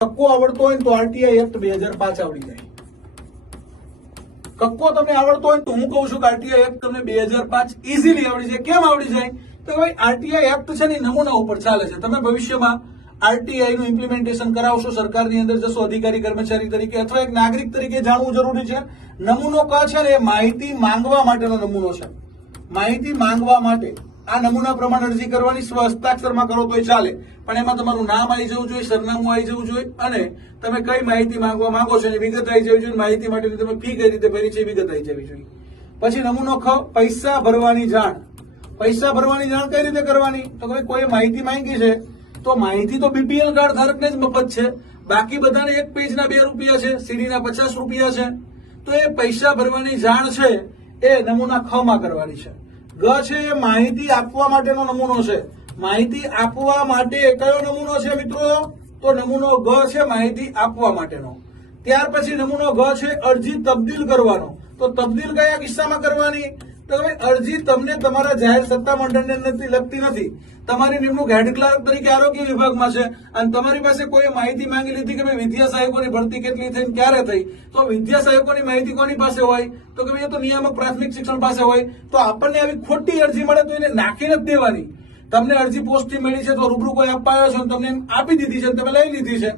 કક્કો આવડતો હોય તો આરટીઆઈ એક્ટ 2005 આવડી જાય. કક્કો તમને આવડતો હોય તો હું કહું છું કે આરટીઆઈ એક્ટ તમને 2005 ઇઝીલી આવડી જાય. કેમ આવડી જાય? તો ભાઈ આરટીઆઈ એક્ટ છે ને નમૂના ઉપર ચાલે છે. તમે ભવિષ્યમાં આરટીઆઈ નું ઇમ્પ્લિમેન્ટેશન કરાવશો, સરકારની અંદર જશો અધિકારી કર્મચારી તરીકે અથવા એક નાગરિક તરીકે જાણવું જરૂરી છે. નમૂનો ક છે ને એ માહિતી માંગવા માટેનો નમૂનો છે. માહિતી માંગવા માટે આ નમૂના પ્રમાણે અરજી કરવાની, સ્વ હસ્તાક્ષરમાં કરો તોય ચાલે, પણ એમાં તમારું નામ આવી જવું જોઈએ, સરનામું આવી જવું જોઈએ અને તમે કઈ માહિતી માંગવા માંગો છો એની વિગત આવી જવી જોઈએ. માહિતી માટેની તમે ફી કઈ રીતે ભરી છે એ વિગત આવી જવી જોઈએ. પછી નમૂનો ખ, પૈસા ભરવાની જાણ. પૈસા ભરવાની જાણ કઈ રીતે કરવાની? તો ભાઈ કોઈ માહિતી માંગી છે તો માહિતી તો બીપીએલ કાર્ડ ધારકને જ મફત છે, બાકી બધાને એક પેજના 2 રૂપિયા છે, સીડીના 50 રૂપિયા છે. તો એ પૈસા ભરવાની જાણ છે એ નમૂના ખ માં કરવાની છે. ગ છે એ માહિતી આપવા માટેનો નમૂનો છે. માહિતી આપવા માટે કયો નમૂનો છે મિત્રો? તો નમૂનો ગ છે માહિતી આપવા માટેનો. ત્યાર પછી નમૂનો ગ છે અરજી તબદીલ કરવાનો. તો તબદીલ કયા કિસ્સામાં કરવાની? તો હવે અરજી તમને તમારા જાહેર સત્તા મંડળને લગતી નથી. તમારી નિમણૂક હેડ ક્લાર્ક તરીકે આરોગ્ય વિભાગમાં છે અને તમારી પાસે કોઈ માહિતી માંગી લીધી કે ભાઈ વિદ્યા સહાયકોની ભરતી કેટલી થઈ, ક્યારે થઈ. તો વિદ્યા સહાયકોની માહિતી કોની પાસે હોય? તો કે ભાઈ એ તો નિયામક પ્રાથમિક શિક્ષણ પાસે હોય. તો આપણને આવી ખોટી અરજી મળે તો એને નાખીને જ દેવાની. તમને અરજી પોસ્ટથી મળી છે તો રૂબરૂ કોઈ આપવા આવ્યો છે તમને આપી દીધી છે, તમે લઈ લીધી છે.